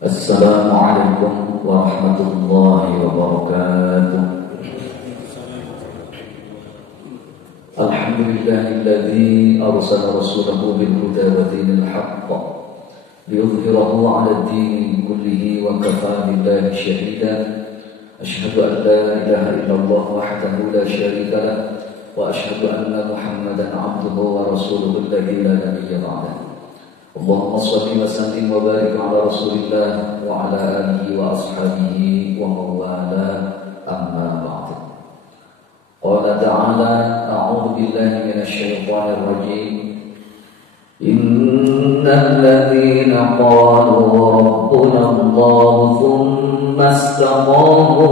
Assalamualaikum warahmatullahi wabarakatuh. Alhamdulillahilladzi arsala rasulahu bil huda wa dinil haqq liyudhhirahu 'ala ad-din kullihi wa kafaa billahi shahida. Asyhadu an la ilaha illallah wahdahu la syarika lah wa asyhadu anna Muhammadan 'abduhu wa rasuluhu alladzi la nabiyya ba'dahu. Allahumma shalli wa sallim wa barik ala Rasulillah wa ala alihi wa ashabihi wa mawala amma ba'du. Qala ta'ala a'udzu billahi minasy syaithanir rajim. Innal ladzina qalu rabbuna Allah tsumma istaqamu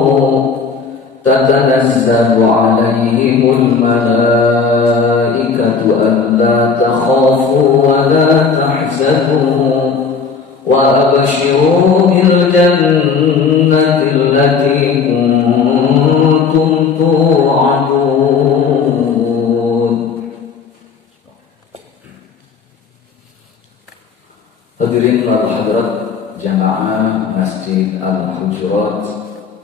tatanazzalu 'alaihimul malaikatu alla takhafu wa la tahzanu wa abshiru bil jannati allati kuntum tu'adun. Hadirin wal hadirat jamaah Masjid Al-Hujurat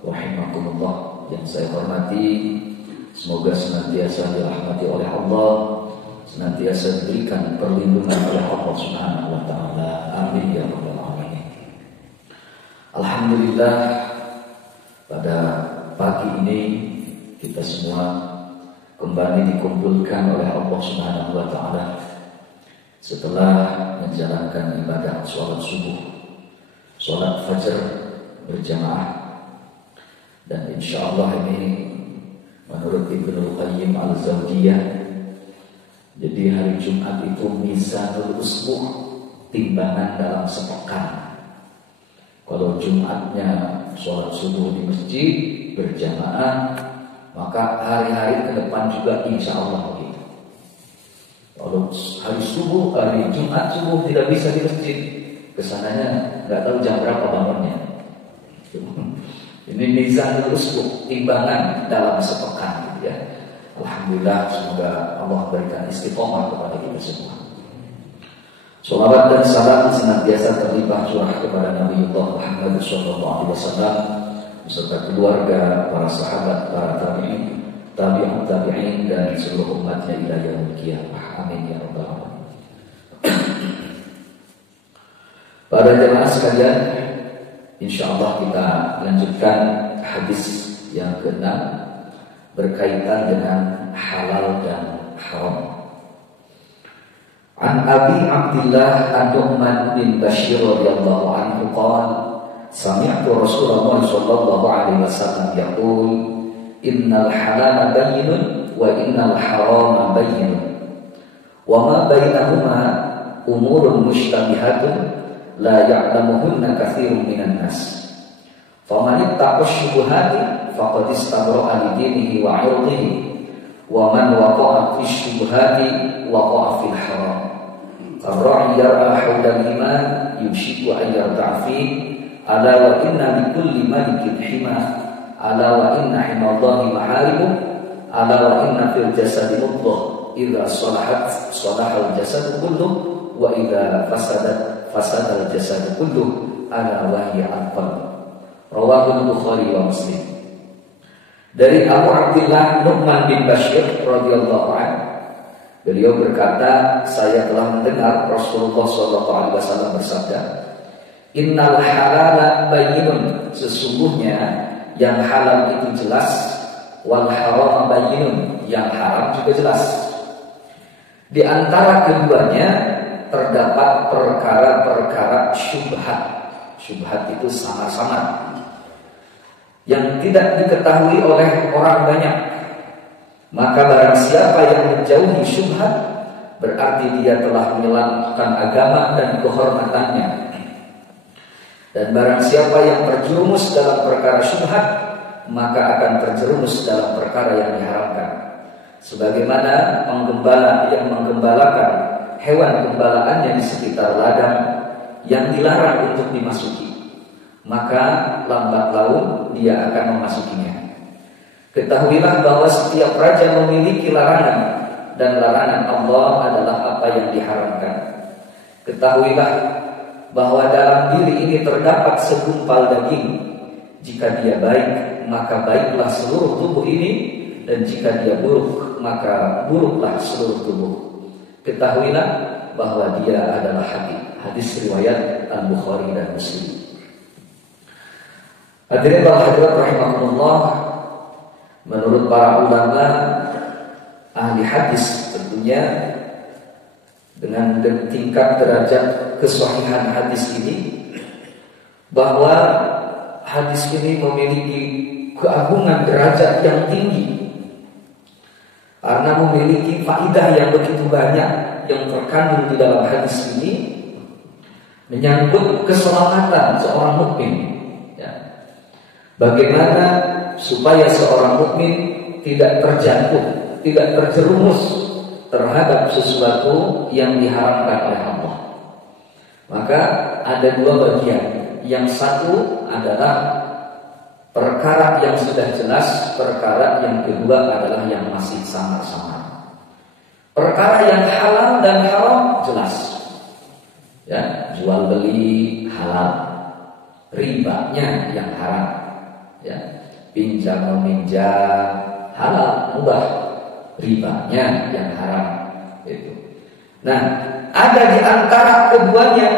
rahimakumullah yang saya hormati, semoga senantiasa dirahmati oleh Allah, senantiasa diberikan perlindungan oleh Allah Subhanahu wa taala. Amin ya rabbal alamin. Alhamdulillah, pada pagi ini kita semua kembali dikumpulkan oleh Allah Subhanahu wa taala setelah menjalankan ibadah sholat subuh, sholat fajar berjamaah. Dan insyaallah ini menurut Ibnu Qayyim Al-Zawjiyah, jadi hari Jumat itu mizanul usbu', timbangan dalam sepekan. Kalau Jumatnya sholat subuh di masjid berjamaah, maka hari-hari ke depan juga insyaallah begitu. Kalau hari subuh, hari Jumat subuh tidak bisa di masjid, kesananya nggak tahu jam berapa bangunnya. Ini mizanul usbu', timbangan dalam sepekan gitu ya. Alhamdulillah, semoga Allah berikan istiqomah kepada kita semua. Shalawat dan salam senantiasa terlimpah curah kepada Nabiullah Muhammad SAW beserta keluarga, para sahabat, para tabi'in, tabi'ut tabi'in dan seluruh umatnya ila yaumil qiyamah. Amin ya rabbal alamin. Para jemaah sekalian, insyaallah kita lanjutkan hadis yang ke-6 berkaitan dengan halal dan haram. An Abi Abdillah An-Nu'man bin Bashir radhiyallahu anhu qala sami'tu Rasulullah sallallahu alaihi wasallam yaqul innal halala bayyinun wa innal harama bayyinun wa ma bainahuma umurun mushtabihatun la ya'lamuhunna katsirun minan nas. Faman ittaqa syubhati faqad istabra'a li dinihi wa 'irdihi wa man waqa'a fi syubhati waqa'a fil haram. Ar-ra'i yar'a hawla al-iman yushiku an yarta'a fi ala wa inna li kulli malikin hima ala wa inna himallahi maharimu ala wa inna fil jasadi mudghah idza salahat salaha al-jasadu kulluhu wa idza fasadat fasadal jasad kulluh ala wahya al-qalb. Rawahu Bukhari wa Muslim. Dari Abu Abdillah Nu'man bin Bashir radhiyallahu anhu, beliau berkata, saya telah mendengar Rasulullah sallallahu alaihi wasallam bersabda, innal halala bayyinun, sesungguhnya yang halal itu jelas, wal haram bayyinun, yang haram juga jelas. Di antara keduanya terdapat perkara-perkara syubhat. Syubhat itu samar-samar yang tidak diketahui oleh orang banyak. Maka barang siapa yang menjauhi syubhat, berarti dia telah menyelamatkan agama dan kehormatannya. Dan barang siapa yang terjerumus dalam perkara syubhat, maka akan terjerumus dalam perkara yang diharamkan. Sebagaimana penggembala yang menggembalakan hewan gembalaannya di sekitar ladang yang dilarang untuk dimasuki, maka lambat laun dia akan memasukinya. Ketahuilah bahwa setiap raja memiliki larangan, dan larangan Allah adalah apa yang diharamkan. Ketahuilah bahwa dalam diri ini terdapat segumpal daging. Jika dia baik, maka baiklah seluruh tubuh ini, dan jika dia buruk, maka buruklah seluruh tubuh. Ketahuilah bahwa dia adalah hati. Hadis riwayat Al-Bukhari dan Muslim. Hadirin hadirat rahimakumullah, menurut para ulama ahli hadis tentunya dengan tingkat derajat kesahihan hadis ini, bahwa hadis ini memiliki keagungan derajat yang tinggi karena memiliki faidah yang begitu banyak yang terkandung di dalam hadis ini, menyangkut keselamatan seorang mukmin. Ya. Bagaimana supaya seorang mukmin tidak terjatuh, tidak terjerumus terhadap sesuatu yang diharamkan oleh Allah. Maka ada dua bagian. Yang satu adalah perkara yang sudah jelas, perkara yang kedua adalah yang masih samar-samar. Perkara yang halal dan haram jelas. Ya, jual beli halal, ribanya yang haram. Ya, pinjam meminjam halal, mubah, ribanya yang haram. Itu. Nah, ada di antara keduanya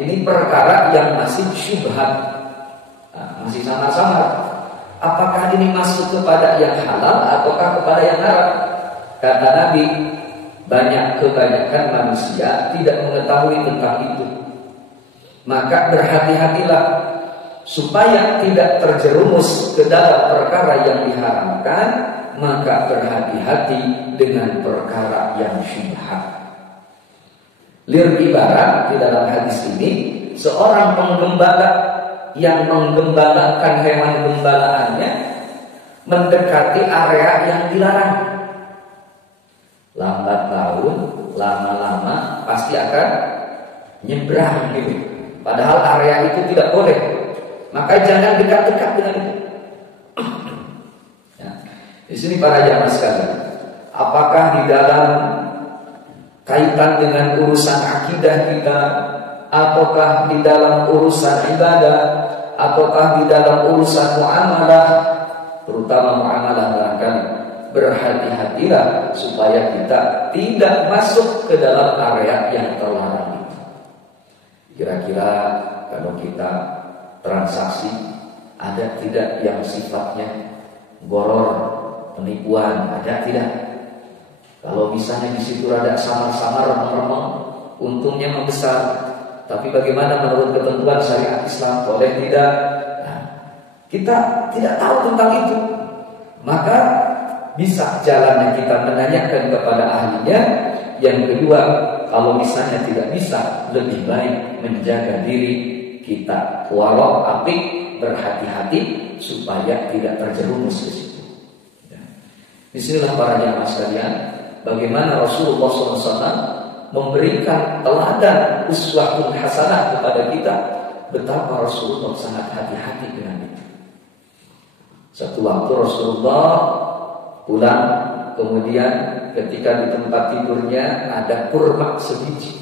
ini perkara yang masih syubhat, masih samar-samar. Apakah ini masuk kepada yang halal ataukah kepada yang haram? Kata Nabi, kebanyakan manusia tidak mengetahui tentang itu. Maka berhati-hatilah supaya tidak terjerumus ke dalam perkara yang diharamkan. Maka berhati-hati dengan perkara yang syubhat. Lir ibarat di dalam hadis ini, seorang penggembala yang menggembalakan hewan gembalaannya mendekati area yang dilarang. Lambat laun, lama-lama pasti akan nyebrang gitu. Padahal area itu tidak boleh. Maka jangan dekat-dekat dengan itu. Ya. Di sini para jamaah sekalian, apakah di dalam kaitan dengan urusan akidah kita, ataukah di dalam urusan ibadah, ataukah di dalam urusan muamalah, terutama muamalah barangkali, berhati-hatilah supaya kita tidak masuk ke dalam area yang terlarang itu. Kira-kira kalau kita transaksi, ada tidak yang sifatnya goror, penipuan, ada tidak? Kalau misalnya di situ ada samar-samar, remeng-remeng, untungnya membesar. Tapi bagaimana menurut ketentuan syariat Islam, boleh tidak? Nah, kita tidak tahu tentang itu. Maka bisa jalannya kita menanyakan kepada ahlinya. Yang kedua, kalau misalnya tidak bisa, lebih baik menjaga diri kita. Walau apik, berhati-hati supaya tidak terjerumus ke situ. Disinilah para jamaah sekalian, bagaimana Rasulullah SAW memberikan teladan uswatun hasanah kepada kita, betapa Rasulullah sangat hati-hati dengan itu. Satu waktu Rasulullah pulang, kemudian ketika di tempat tidurnya ada kurma sebiji.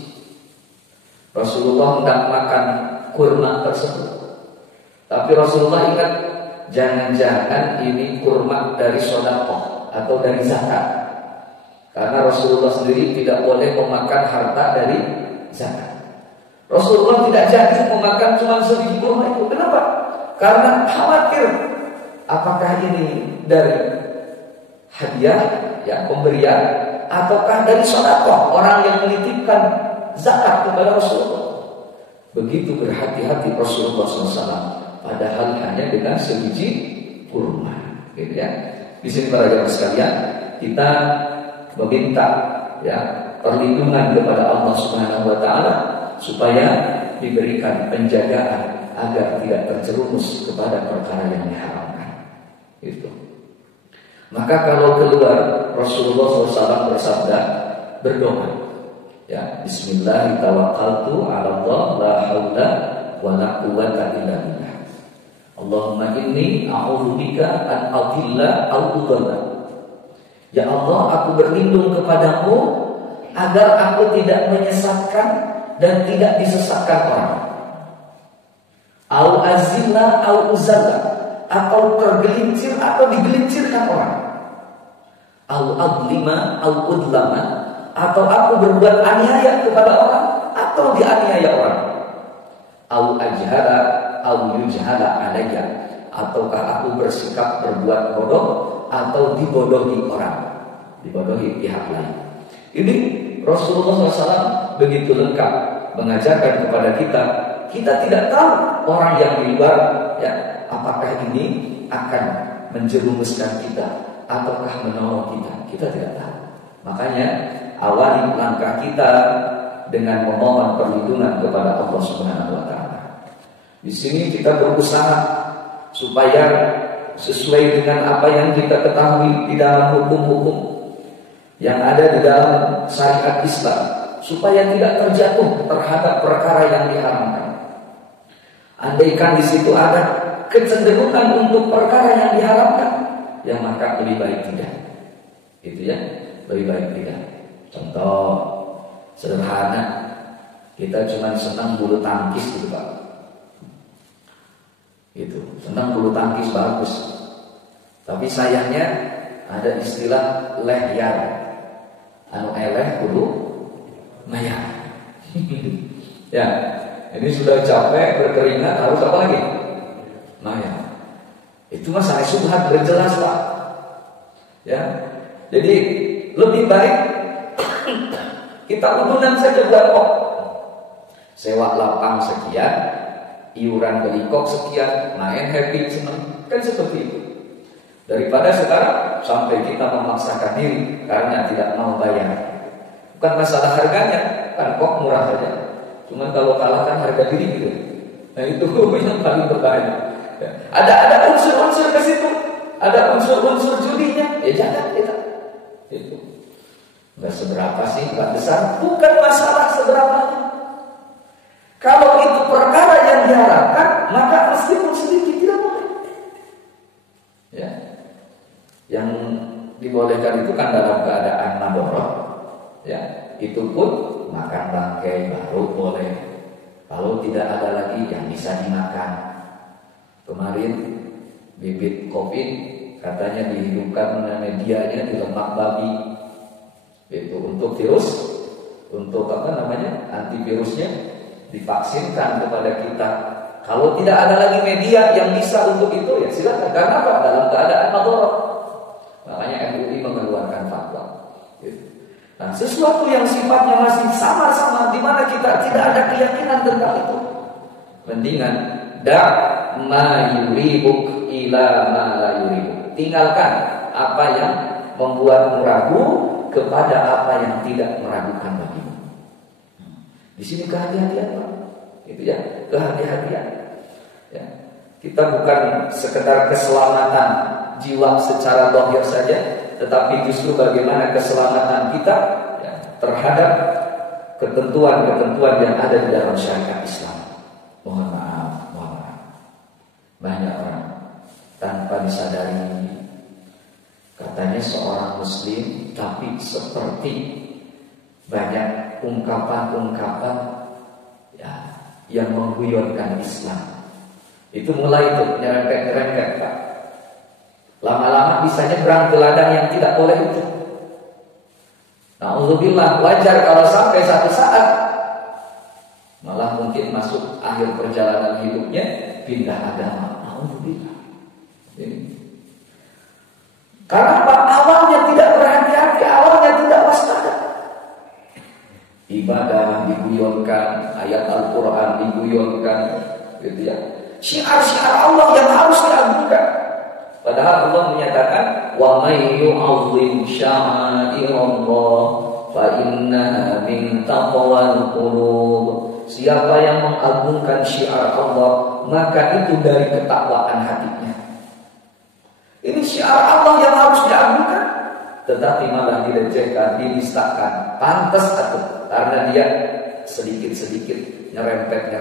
Rasulullah hendak makan kurma tersebut, tapi Rasulullah ingat, jangan-jangan ini kurma dari sedekah atau dari zakat. Karena Rasulullah sendiri tidak boleh memakan harta dari zakat. Rasulullah tidak jadi memakan cuma sebiji kurma itu. Kenapa? Karena khawatir apakah ini dari hadiah, ya, pemberian, ataukah dari sedekah, orang yang menitipkan zakat kepada Rasulullah. Begitu berhati-hati Rasulullah SAW, padahal hanya dengan sebiji kurma. Gitu ya. Di sini para jamaah sekalian, kita meminta, ya, perlindungan kepada Allah Subhanahu wa taala supaya diberikan penjagaan agar tidak terjerumus kepada perkara yang diharamkan. Itu. Maka kalau keluar, Rasulullah SAW bersabda, berdoa, ya, Bismillah tawakkaltu 'ala Allah la haula wa la quwwata illa billah. Allahumma inni a'udzubika an adilla aw udalla. Ya Allah, aku berlindung kepadamu agar aku tidak menyesatkan dan tidak disesatkan orang. au azilla au uzalla, atau tergelincir atau digelincirkan orang, au adlima au udlama, atau aku berbuat aniaya kepada orang atau dianiaya orang, au ajhala au yujhala alayya, ataukah aku bersikap berbuat bodoh atau dibodohi orang, dibodohi pihak lain. Ini Rasulullah SAW begitu lengkap mengajarkan kepada kita. Kita tidak tahu orang yang di luar, ya, apakah ini akan menjerumuskan kita ataukah menolong kita. Kita tidak tahu. Makanya awali langkah kita dengan memohon perlindungan kepada Allah Subhanahu wa taala. Di sini kita berusaha supaya sesuai dengan apa yang kita ketahui di dalam hukum-hukum yang ada di dalam syariat Islam, supaya tidak terjatuh terhadap perkara yang diharamkan. Andaikan di situ ada kecenderungan untuk perkara yang diharamkan, ya maka lebih baik tidak. Gitu ya, lebih baik tidak. Contoh sederhana, kita cuma senang bulu tangkis gitu Pak. Gitu, senang bulu tangkis bagus. Tapi sayangnya ada istilah lehyar. Anu eleh kudu mayar. Ya, ini sudah capek berkeringat harus apa lagi? Mayar. Itu masalah subhat berjelas Pak. Ya, jadi lebih baik kita udunan saja buat kok. Sewa lapang sekian, iuran beli kok sekian, main happy senang, kan seperti itu. Daripada sekarang sampai kita memaksakan diri karena tidak mau bayar. Bukan masalah harganya, kan kok murah saja. Cuma kalau kalah kan harga diri gitu. Nah itu yang paling berbahaya. Ya. Ada unsur-unsur ke situ, ada unsur-unsur judinya, ya jangan kita. Itu nggak seberapa sih, nggak besar, bukan masalah seberapanya. Kalau itu perkara yang diharapkan, maka meskipun sedikit tidak boleh. Ya. Yang dibolehkan itu kan dalam keadaan madorot, ya, itu pun makan bangkai baru boleh. Kalau tidak ada lagi yang bisa dimakan. Kemarin bibit kopi katanya dihidupkan medianya di lemak babi. Itu untuk virus, untuk apa namanya, antivirusnya divaksinkan kepada kita. Kalau tidak ada lagi media yang bisa untuk itu, ya silakan. Karena apa? Dalam keadaan madorot. Makanya MUI mengeluarkan fatwa. Nah, sesuatu yang sifatnya masih sama-sama, di mana kita tidak ada keyakinan tentang itu, mendingan ma yuribuk ila ma la yuribuk. Tinggalkan apa yang membuatmu ragu kepada apa yang tidak meragukan bagimu. Di sini kehati-hatian Pak. Itu ya, kehati-hatian. Ya. Kita bukan sekedar keselamatan jiwa secara zahir saja, tetapi justru bagaimana keselamatan kita, ya, terhadap ketentuan-ketentuan yang ada di dalam syariat Islam. Mohon maaf. Banyak orang tanpa disadari katanya seorang muslim, tapi seperti banyak ungkapan-ungkapan, ya, yang mengguyonkan Islam. Itu mulai itu nyerempet-nyerempet Pak. Lama-lama bisa nyebrang ke ladang yang tidak boleh itu. Na'udzubillah, wajar kalau sampai satu saat malah mungkin masuk akhir perjalanan hidupnya pindah agama. Na'udzubillah. Karena apa? Awalnya tidak berhati-hati, awalnya tidak waspada. Ibadah diguyonkan, ayat Al-Quran diguyonkan, gitu ya. Syiar-syiar Allah yang harus diagungkan. Padahal Allah menyatakan wa may yu'azzim sya'airallah fa innaha min taqwal qulub. Siapa yang mengagungkan syiar Allah, maka itu dari ketakwaan hatinya. Ini syiar Allah yang harus diagungkan, tetapi malah dilecehkan, dinistakan. Pantas atau karena dia sedikit-sedikit nyerempet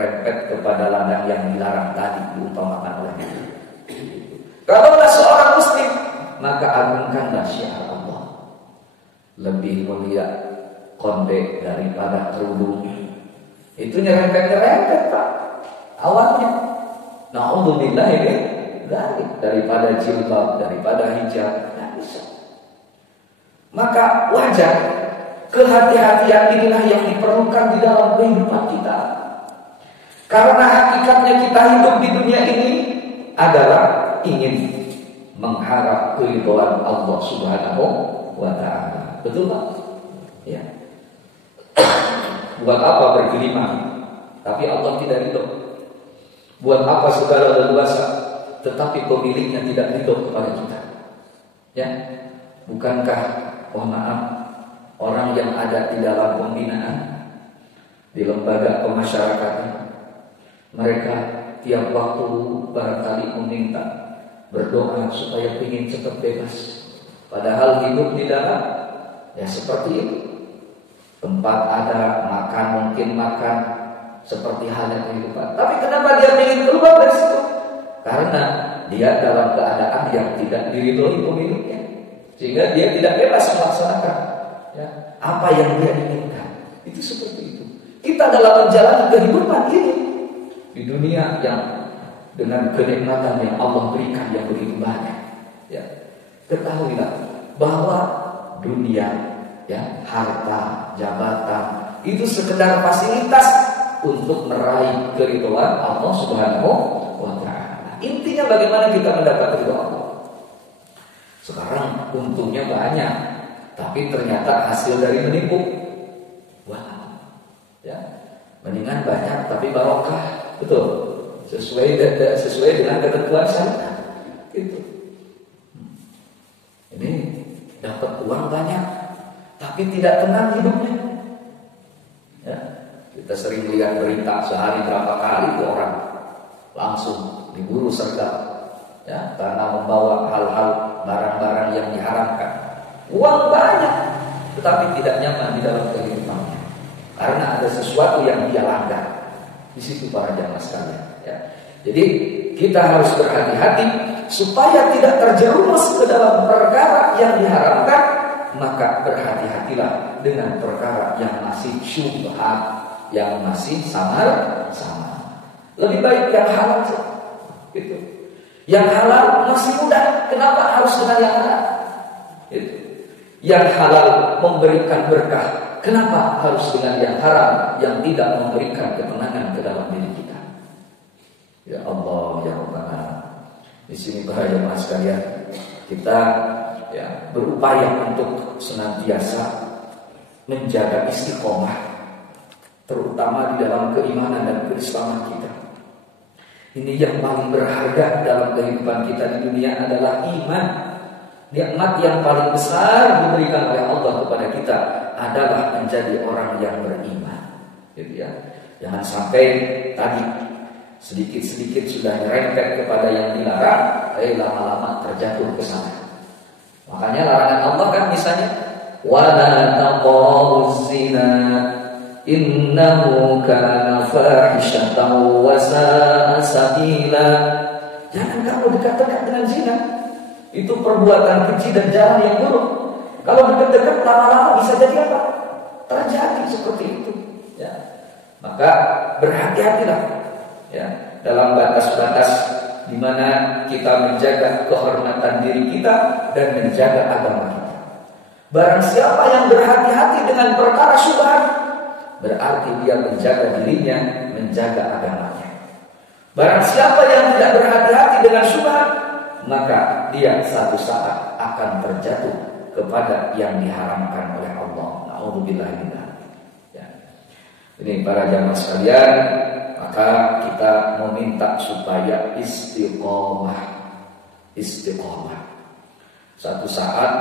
kepada ladang yang dilarang tadi diumpamakan oleh Nabi. Kalau seorang muslim, maka agungkanlah syiar Allah. Lebih mulia konde daripada kerudung. Itu nyerempet Pak awalnya. Na'udzubillah ini daripada jilbab, daripada hijab, nggak bisa. Maka wajar kehati-hatian inilah yang diperlukan di dalam kehidupan kita. Karena hakikatnya kita hidup di dunia ini adalah ingin mengharap keridhaan Allah Subhanahu wa ta'ala. Betul Pak? Ya. Buat apa bergelimang tapi Allah tidak ridho? Buat apa segala leluasa tetapi pemiliknya tidak ridho kepada kita? Ya. Bukankah maaf orang yang ada di dalam pembinaan di lembaga pemasyarakatan, mereka tiap waktu barangkali meminta, berdoa supaya ingin cepat bebas. Padahal hidup di dalam ya seperti itu. Tempat ada, makan mungkin makan seperti halnya kehidupan. Tapi kenapa dia ingin keluar dari situ? Karena dia dalam keadaan yang tidak diridhoi pemiliknya, sehingga dia tidak bebas melaksanakan ya, apa yang dia inginkan. Itu seperti itu. Kita dalam menjalani kehidupan ini di dunia yang dengan kenikmatan yang Allah berikan yang begitu banyak, ya, ketahuilah bahwa dunia, ya, harta, jabatan itu sekedar fasilitas untuk meraih keridhaan Allah Subhanahu wa ta'ala. Intinya bagaimana kita mendapat ridha Allah. Sekarang untungnya banyak, tapi ternyata hasil dari menipu. Wah, ya, mendingan banyak tapi barokah, betul, sesuai dengan ketentuan syariat. Gitu. Ini dapat uang banyak, tapi tidak tenang hidupnya. Ya, kita sering lihat berita sehari berapa kali itu orang langsung diburu sergap, ya, karena membawa hal-hal barang-barang yang diharamkan. Uang banyak, tetapi tidak nyaman di dalam kehidupannya karena ada sesuatu yang dia langgar. Di situ para jamaah sekalian. Ya. Jadi kita harus berhati-hati supaya tidak terjerumus ke dalam perkara yang diharamkan. Maka berhati-hatilah dengan perkara yang masih syubhat, yang masih samar-samar. Lebih baik yang halal, gitu. Yang halal masih mudah, kenapa harus dengan yang halal? Gitu. Yang halal memberikan berkah, kenapa harus dengan yang haram yang tidak memberikan ketenangan ke dalam diri kita? Ya Allah, ya Rabbana. Di sini bahaya mas sekalian, kita ya berupaya untuk senantiasa menjaga istiqomah, terutama di dalam keimanan dan keislaman kita. Ini yang paling berharga dalam kehidupan kita di dunia adalah iman. Nikmat yang paling besar diberikan oleh Allah kepada kita adalah menjadi orang yang beriman. Gitu ya. Jangan sampai tadi sedikit-sedikit sudah nyerempet kepada yang dilarang, lama-lama terjatuh ke sana. Makanya larangan Allah kan misalnya wala taqrabuz zina innahu kana fahishatan wa sa'a sabila. Jangan kamu dekat-dekat dengan zina. Itu perbuatan keji dan jalan yang buruk. Kalau dekat-dekat lama-lama bisa jadi apa? Terjadi seperti itu. Ya. Maka berhati-hatilah ya dalam batas-batas di mana kita menjaga kehormatan diri kita dan menjaga agama kita. Barang siapa yang berhati-hati dengan perkara syubhat, berarti dia menjaga dirinya, menjaga agamanya. Barang siapa yang tidak berhati-hati dengan syubhat, maka dia satu saat akan terjatuh kepada yang diharamkan oleh Allah. Na'udzubillah min dzalik. Ya. Ini para jamaah sekalian, maka kita meminta supaya istiqomah. Satu saat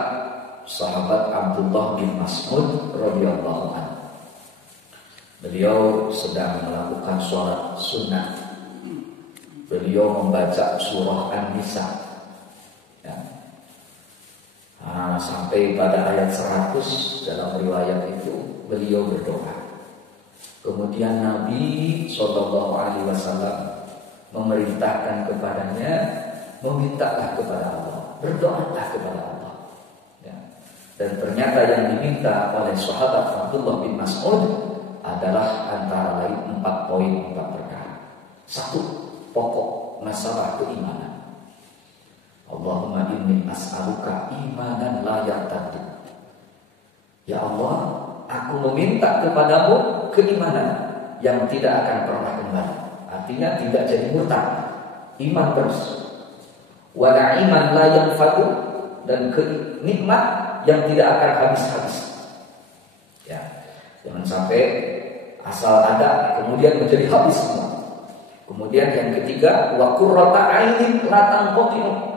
sahabat Abdullah bin Mas'ud radhiyallahu anhu, beliau sedang melakukan sholat sunnah. Beliau membaca surah An-Nisa. Ya. Sampai pada ayat 100 dalam riwayat itu beliau berdoa. Kemudian Nabi SAW memerintahkan kepadanya, memintalah kepada Allah, berdoalah kepada Allah. Ya. Dan ternyata yang diminta oleh sahabat Abdullah bin Mas'ud adalah antara lain 4 poin, 4 perkara. 1, pokok. masalah keimanan. Allahumma inni as'aluka imanan la yartaddu. Ya Allah, aku meminta kepadamu keimanan yang tidak akan pernah kembali. Artinya tidak jadi murtad, iman terus. Wa na'iman la yanfadu, dan nikmat yang tidak akan habis-habis. Ya, jangan sampai asal ada kemudian menjadi habis semua. Kemudian yang ketiga, wa qurrata 'ainin la tanqati'u.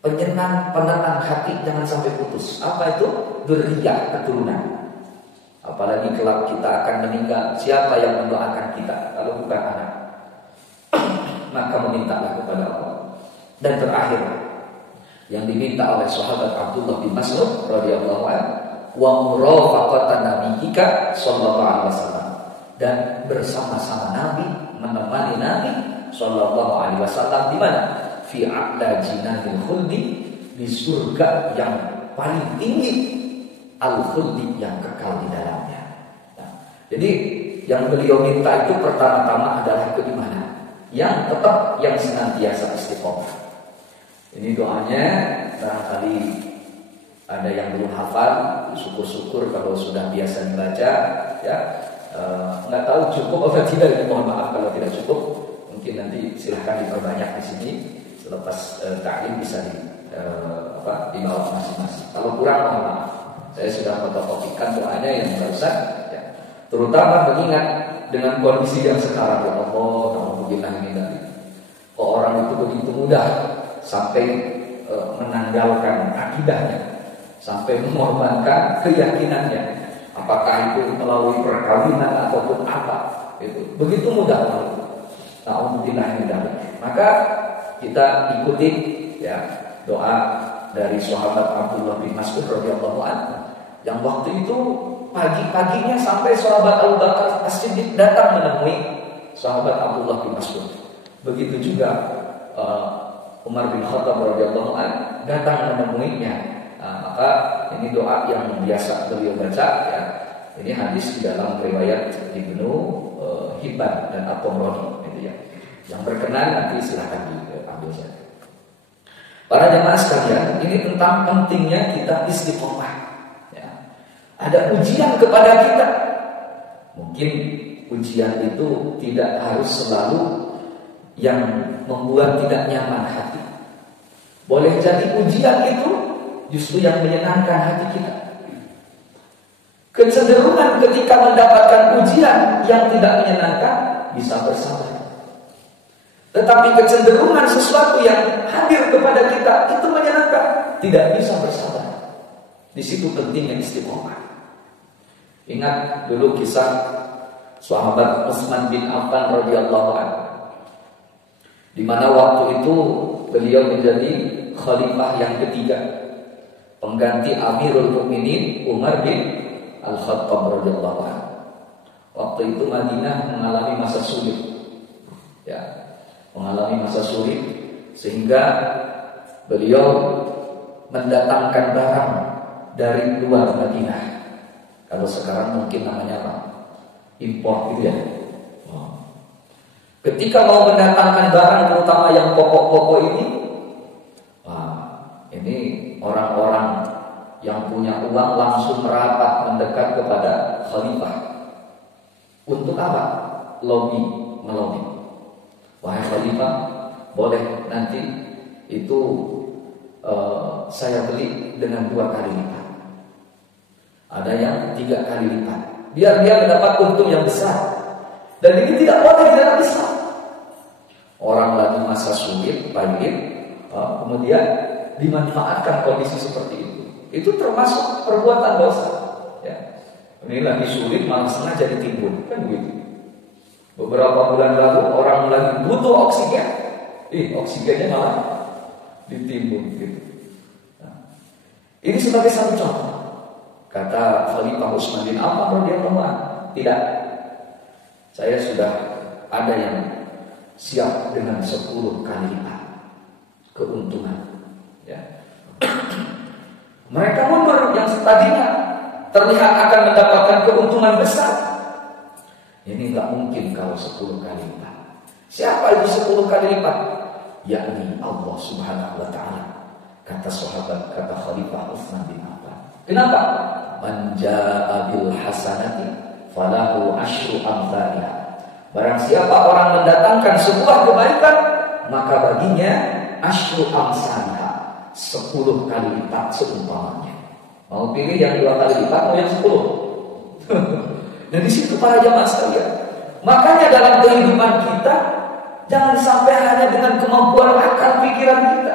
Penenang hati jangan sampai putus. Apa itu? Dzurriyyah, keturunan. Apalagi kelak kita akan meninggal, siapa yang mendoakan kita kalau bukan anak? Maka memintalah kepada Allah. Dan terakhir yang diminta oleh sahabat Abdullah bin Mas'ud radhiyallahu anhu, wa murafaqatan nabiyyika sallallahu alaihi wasallam, dan bersama-sama Nabi, menemani Nabi sallallahu alaihi wasallam di mana? Fi a'la jinanil khuldi, di surga yang paling tinggi, al-khuldi, yang kekal di dalamnya. Nah, jadi yang beliau minta itu pertama-tama adalah keimanan yang tetap, yang senantiasa istiqomah. Ini doanya, barangkali ada yang belum hafal, syukur-syukur kalau sudah biasa dibaca, ya. Nggak tahu cukup atau tidak, mohon maaf kalau tidak cukup. Mungkin nanti silahkan diperbanyak di sini. Selepas ta'lim bisa dibawa masing-masing. Kalau kurang, mohon maaf. Saya sudah fotokopikan doanya yang barusan, ya. Terutama mengingat dengan kondisi yang sekarang, ya Allah, alhamdulillah ini tadi. Kok orang itu begitu mudah sampai menanggalkan akidahnya, sampai mengorbankan keyakinannya, apakah itu melalui perkawinan ataupun apa, itu begitu mudah. Alhamdulillah ini tadi. Maka kita ikuti, ya, doa dari sahabat Abdullah bin Mas'ud radhiyallahu anhu, yang waktu itu pagi-paginya sampai sahabat Abu Bakar As-Siddiq datang menemui sahabat Abdullah bin Mas'ud. Begitu juga Umar bin Khattab radhiyallahu anhu datang menemuinya. Maka ini doa yang biasa beliau baca, ya. Ini hadis di dalam riwayat Ibnu Hibban dan At-Tabrani, gitu ya. Yang berkenan nanti silakan diambil saja. Para jemaah sekalian, ini tentang pentingnya kita istiqomah, ya. Ada ujian kepada kita. Mungkin ujian itu tidak harus selalu yang membuat tidak nyaman hati. Boleh jadi ujian itu justru yang menyenangkan hati kita. Kecenderungan ketika mendapatkan ujian yang tidak menyenangkan bisa bersabar. Tetapi kecenderungan sesuatu yang hadir kepada kita itu menyenangkan, tidak bisa bersabar. Di situ pentingnya istiqomah. Ingat dulu kisah sahabat Utsman bin Affan radhiyallahu anhu, di mana waktu itu beliau menjadi khalifah yang ketiga, pengganti Amirul Mukminin Umar bin Al-Khattab radhiyallahu anhu. Waktu itu Madinah mengalami masa sulit, ya, mengalami masa sulit, sehingga beliau mendatangkan barang dari luar Madinah. Kalau sekarang mungkin namanya apa? Impor, gitu ya. Ketika mau mendatangkan barang, terutama yang pokok-pokok ini orang-orang yang punya uang langsung merapat mendekat kepada khalifah. Untuk apa? Melobi. Wahai khalifah, boleh nanti itu saya beli dengan 2 kali lipat. Ada yang 3 kali lipat. Biar dia mendapat untung yang besar. Dan ini tidak boleh dalam Islam. Orang lagi masa sulit, pahit, kemudian dimanfaatkan kondisi seperti itu. Itu termasuk perbuatan dosa. Ya. Ini lagi sulit, malah sengaja ditimbun, kan begitu. Beberapa bulan lalu orang lagi butuh oksigen, oksigennya malah ditimbun, gitu. Nah, ini sebagai satu contoh. Kata Khalifah Utsman bin Affan radhiyallahu anhu, tidak, saya sudah ada yang siap dengan 10 kali lipat keuntungan, ya. Mereka mundur yang tadinya terlihat akan mendapatkan keuntungan besar. Ini nggak mungkin kalau 10 kali lipat. Siapa itu 10 kali lipat? Yakni Allah Subhanahu wa taala. Kata sahabat, kata Khalifah Utsman bin Affan. Kenapa? Man jaa bil hasanati falahu asyru amsalha. Barang siapa orang mendatangkan sebuah kebaikan, maka baginya asyru amsalha, 10 kali lipat seumpamanya. Mau pilih yang 2 kali lipat atau yang 10? Dan di situ para jamaah sekalian, makanya dalam kehidupan kita jangan sampai hanya dengan kemampuan akal pikiran kita.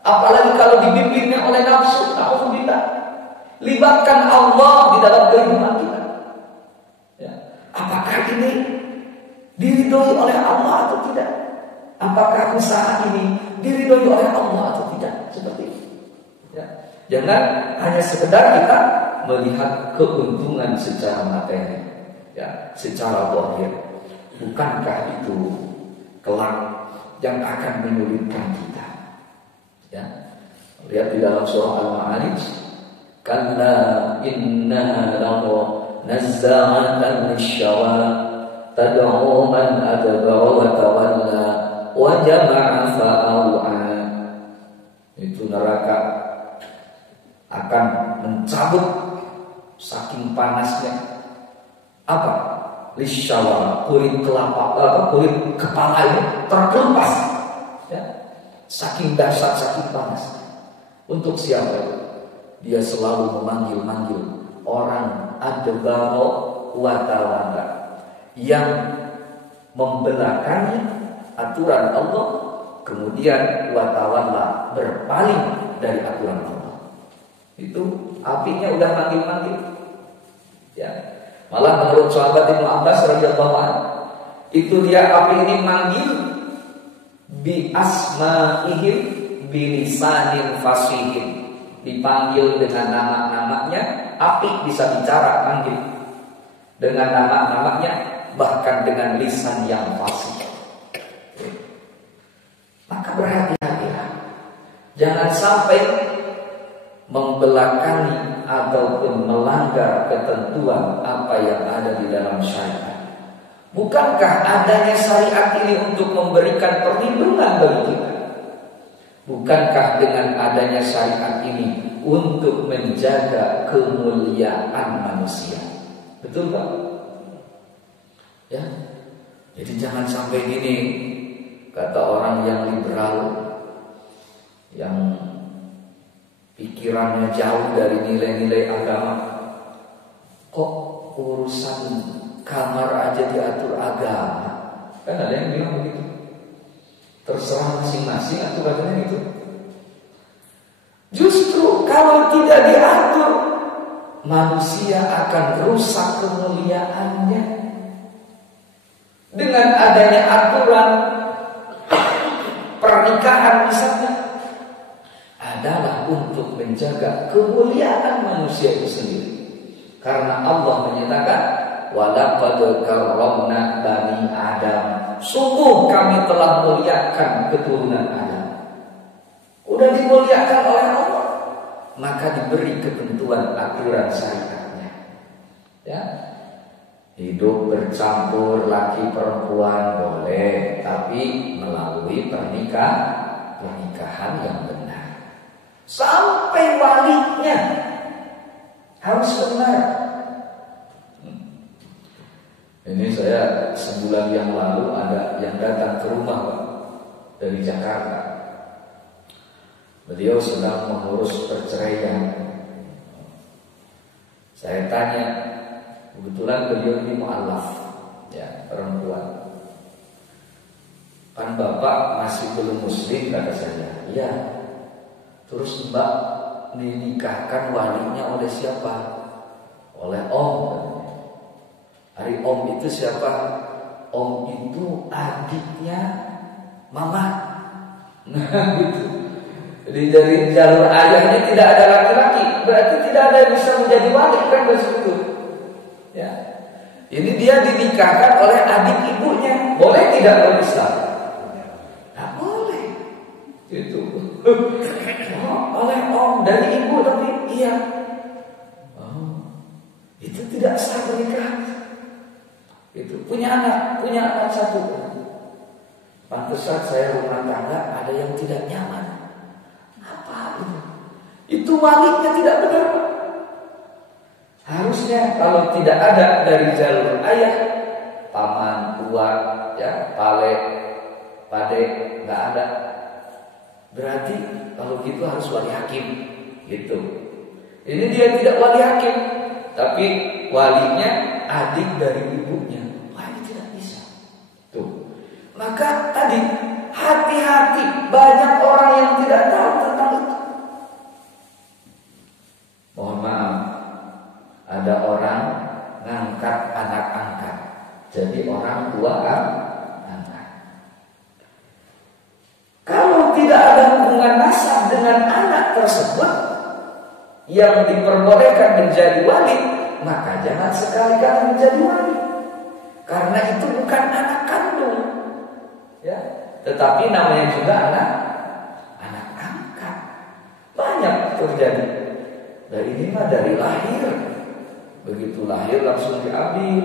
Apalagi kalau dibimbingnya oleh nafsu, na'udzubillah. Libatkan Allah di dalam kehidupan kita. Ya. Apakah ini diridhoi oleh Allah atau tidak? Apakah usaha ini diridhoi oleh Allah atau tidak? Seperti itu. Ya. Jangan hanya sekedar kita melihat keuntungan secara materi, ya, secara zahir. Bukankah itu kelak yang akan menyulitkan kita? Ya. Lihat di dalam surah Al-Ma'arij, kalla innaha lahu nazza'atan lisyawa tad'u man adbara wa tawalla wa jama'a fa'au'a. Itu neraka akan mencabut saking panasnya apa? Lisyawa, kulit kulit kepala ini terkelupas, ya. Saking dahsyat, saking panas. Untuk siapa itu? Dia selalu memanggil-manggil orang adbara wa tawalla, yang membelakangi aturan Allah, kemudian wa tawalla, berpaling dari aturan Allah. Itu apinya udah manggil-manggil, ya. Malah menurut sahabat Ibnu Abbas radhiyallahu anhu, itu dia api ini manggil bi asma'ihim bi lisanin fasihin. Dipanggil dengan nama-namanya, api bisa bicara, panggil dengan nama-namanya, bahkan dengan lisan yang fasih. Maka berhati-hatilah, jangan sampai membelakangi ataupun melanggar ketentuan apa yang ada di dalam syariat. Bukankah adanya syariat ini untuk memberikan perlindungan bagi kita? Bukankah dengan adanya syariat ini untuk menjaga kemuliaan manusia? Betul Pak? Ya. Jadi jangan sampai gini, kata orang yang liberal, yang pikirannya jauh dari nilai-nilai agama, kok urusan kamar aja diatur agama? Kan ada yang bilang begitu. Terserah masing-masing atau katanya gitu. Justru kalau tidak diatur, manusia akan rusak kemuliaannya. Dengan adanya aturan pernikahan misalnya, adalah untuk menjaga kemuliaan manusia itu sendiri. Karena Allah menyatakan, walaqad karramna bani Adam, sungguh kami telah muliakan keturunan Adam. Udah dimuliakan oleh Allah, maka diberi ketentuan aturan syariatnya. Ya, hidup bercampur laki perempuan boleh, tapi melalui pernikahan yang benar. Sampai walinya harus benar. Ini saya sebulan yang lalu ada yang datang ke rumah Pak, dari Jakarta. Beliau sedang mengurus perceraian. Saya tanya, kebetulan beliau ini mu'alaf, ya, perempuan. Kan bapak masih belum muslim, kata saya. Iya. Terus mbak dinikahkan walinya oleh siapa? Oleh om. Hari om itu siapa? Om itu adiknya mama. Nah gitu. Jadi dari jalur ayahnya tidak ada laki-laki, berarti tidak ada yang bisa menjadi wali, kan begitu. Ya. Ini dia dinikahkan oleh adik ibunya. Boleh tidak dalam Islam? Tidak boleh. Itu. Oh, oleh om dari ibu tapi iya. Oh, itu tidak sah pernikahan. Itu punya anak satu. pantesan saya rumah tangga ada yang tidak nyaman. Apa itu? Itu walinya tidak benar. Harusnya kalau tidak ada dari jalur ayah, paman, uak, ya, pale, pade, nggak ada. Berarti kalau gitu harus wali hakim, gitu. Ini dia tidak wali hakim, tapi walinya adik dari ibunya. Wah, ini tidak bisa. Tuh. Maka tadi hati-hati, banyak orang yang tidak tahu tentang itu. Mohon maaf, ada orang ngangkat anak angkat jadi orang tua angkat. Kalau tidak ada hubungan nasab dengan anak tersebut yang diperbolehkan menjadi wali, maka jangan sekali-kali menjadi wali, karena itu bukan anak kandung, ya, tetapi namanya juga anak angkat. Banyak terjadi. Dan ini mah dari lahir. Begitu lahir langsung diambil.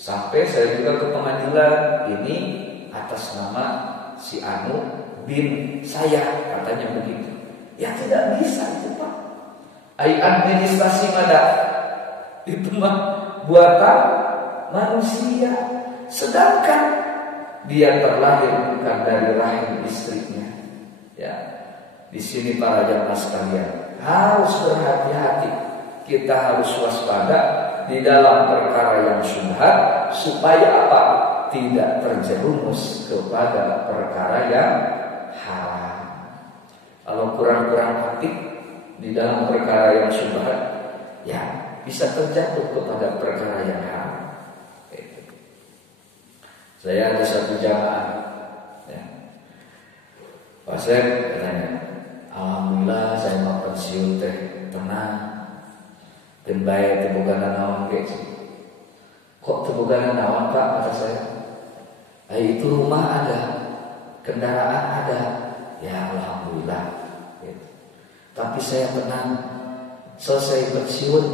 Sampai saya juga ke pengadilan, ini atas nama si Anu bin saya, katanya begitu. Ya tidak bisa itu Pak. Administrasi mada itu mah buatan manusia. Sedangkan dia terlahir bukan dari rahim istrinya. Ya, di sini para jamaah sekalian harus berhati-hati. Kita harus waspada di dalam perkara yang syubhat supaya apa? Tidak terjerumus kepada perkara yang haram. Kalau kurang-kurang hati di dalam perkara yang syubhat, ya bisa terjatuh kepada perkara yang haram. Saya ada satu jamaah, ya. Pak Sep katanya, alhamdulillah saya mau pensiun teh tenang. Dan bayar tebuganan nawan guys. Kok tebuganan nawan Pak, kata saya. Itu rumah ada, kendaraan ada, ya alhamdulillah. Gitu. Tapi saya tenang. Selesai pensiun,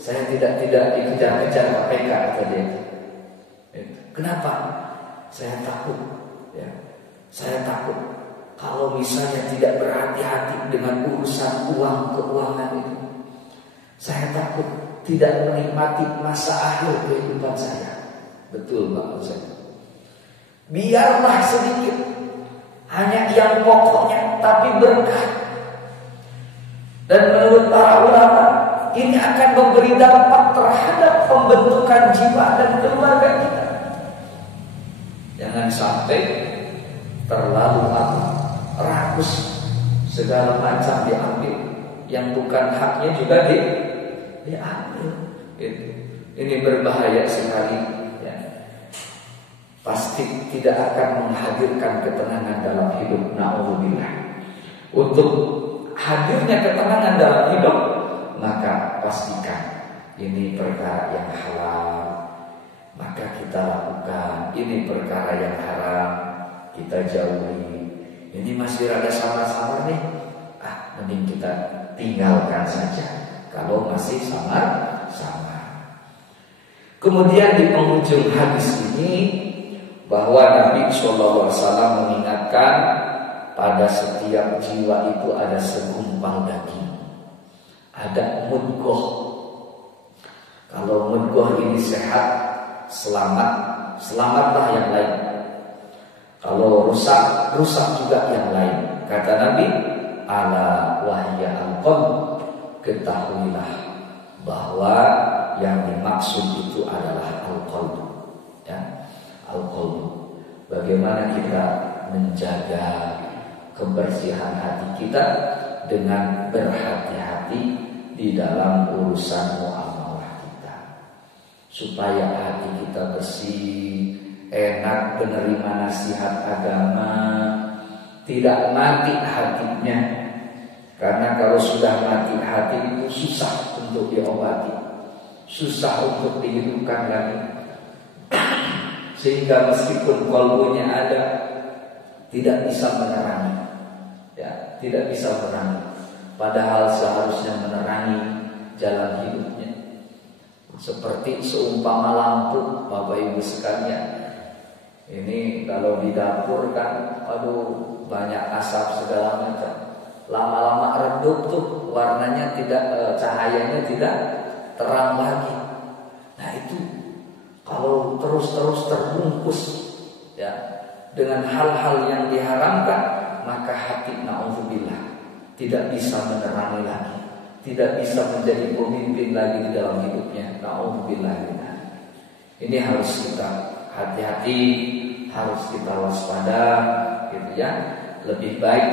saya tidak dikejar-kejar KPK, kata dia. Gitu. Kenapa? Saya takut, ya. Saya takut kalau misalnya tidak berhati-hati dengan urusan uang keuangan itu. Saya takut tidak menikmati masa akhir kehidupan saya. Betul Pak Ustaz. Biarlah sedikit, hanya yang pokoknya, tapi berkah. Dan menurut para ulama, ini akan memberi dampak terhadap pembentukan jiwa dan keluarga kita. Jangan sampai terlalu rakus, segala macam diambil, yang bukan haknya juga diambil. Ini berbahaya sekali, ya. Pasti tidak akan menghadirkan ketenangan dalam hidup. Na'udzubillah. Untuk hadirnya ketenangan dalam hidup, maka pastikan ini perkara yang halal, maka kita lakukan. Ini perkara yang haram, kita jauhi. Ini masih rada samar-samar nih, mending kita tinggalkan saja. Kalau masih samar-samar. Kemudian di penghujung hadis ini, bahwa Nabi SAW mengingatkan pada setiap jiwa itu ada segumpal daging, ada mudghah. Kalau mudghah ini sehat, selamatlah yang lain. Kalau rusak juga yang lain. Kata Nabi, ala wahya al-qalb, ketahuilah bahwa yang dimaksud itu adalah al-qalb, ya, al-qalb. Bagaimana kita menjaga kebersihan hati kita dengan berhati-hati di dalam urusan muamalah kita, supaya hati kita bersih, enak menerima nasihat agama, tidak mati hatinya. Karena kalau sudah mati hati itu susah untuk diobati, susah untuk dihidupkan lagi. Sehingga meskipun kalbunya ada, tidak bisa menerangi, ya, tidak bisa menerangi. Padahal seharusnya menerangi jalan hidupnya. Seperti seumpama lampu, Bapak Ibu sekalian, Ini kalau di dapur kan, aduh banyak asap segala macam. Lama-lama redup tuh, warnanya tidak, cahayanya tidak terang lagi. Nah itu kalau terus-terus terbungkus ya dengan hal-hal yang diharamkan, maka hati na'udzubillah tidak bisa menerangi lagi, tidak bisa menjadi pemimpin lagi di dalam hidupnya. Na'udzubillah. Ini harus kita hati-hati, harus kita waspada, gitu ya. Lebih baik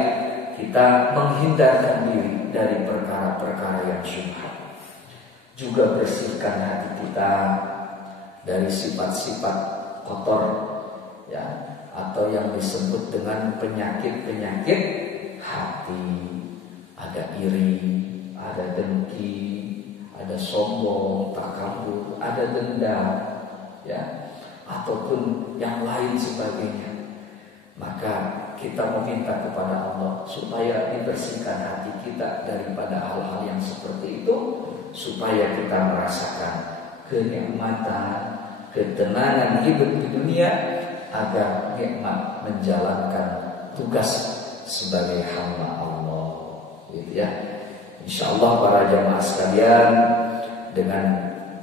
kita menghindarkan diri dari perkara-perkara yang syubhat. Juga bersihkan hati kita dari sifat-sifat kotor, ya, atau yang disebut dengan penyakit-penyakit hati. Ada iri, ada dengki, ada sombong, takabur, ada dendam, ya, ataupun yang lain sebagainya. Maka kita meminta kepada Allah supaya dibersihkan hati kita daripada hal-hal yang seperti itu, supaya kita merasakan kenikmatan, ketenangan hidup di dunia, agar nikmat menjalankan tugas sebagai hamba Allah, gitu ya. Insyaallah para jamaah sekalian, dengan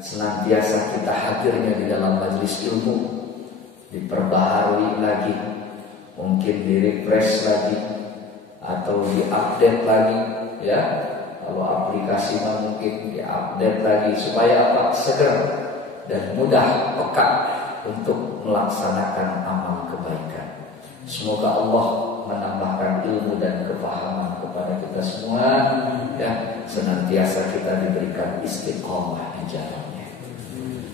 senantiasa kita hadirnya di dalam majelis ilmu, diperbaharui lagi, mungkin di-refresh lagi atau di-update lagi, ya. Kalau aplikasi mungkin di-update lagi supaya apa? Segar dan mudah peka untuk melaksanakan amal kebaikan. Semoga Allah menambahkan ilmu dan kepahaman kepada kita semua, ya, senantiasa kita diberikan istiqomah di jalannya.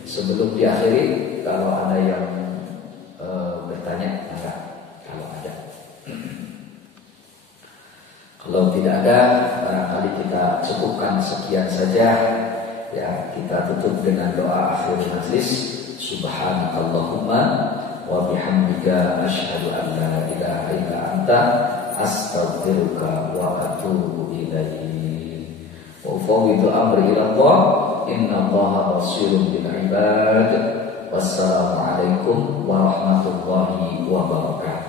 Sebelum diakhiri, kalau ada yang bertanya, enggak? Kalau ada. Kalau tidak ada, barangkali kita cukupkan sekian saja. Ya, kita tutup dengan doa akhir majlis. Subhanakallahumma wa bihamdika asyhadu an la ilaha illa anta astaghfiruka wa atubu ilaik. Wa ufawwidu amri ila Allah, inna Allaha basirun bil ibad. Wassalamualaikum warahmatullahi wabarakatuh.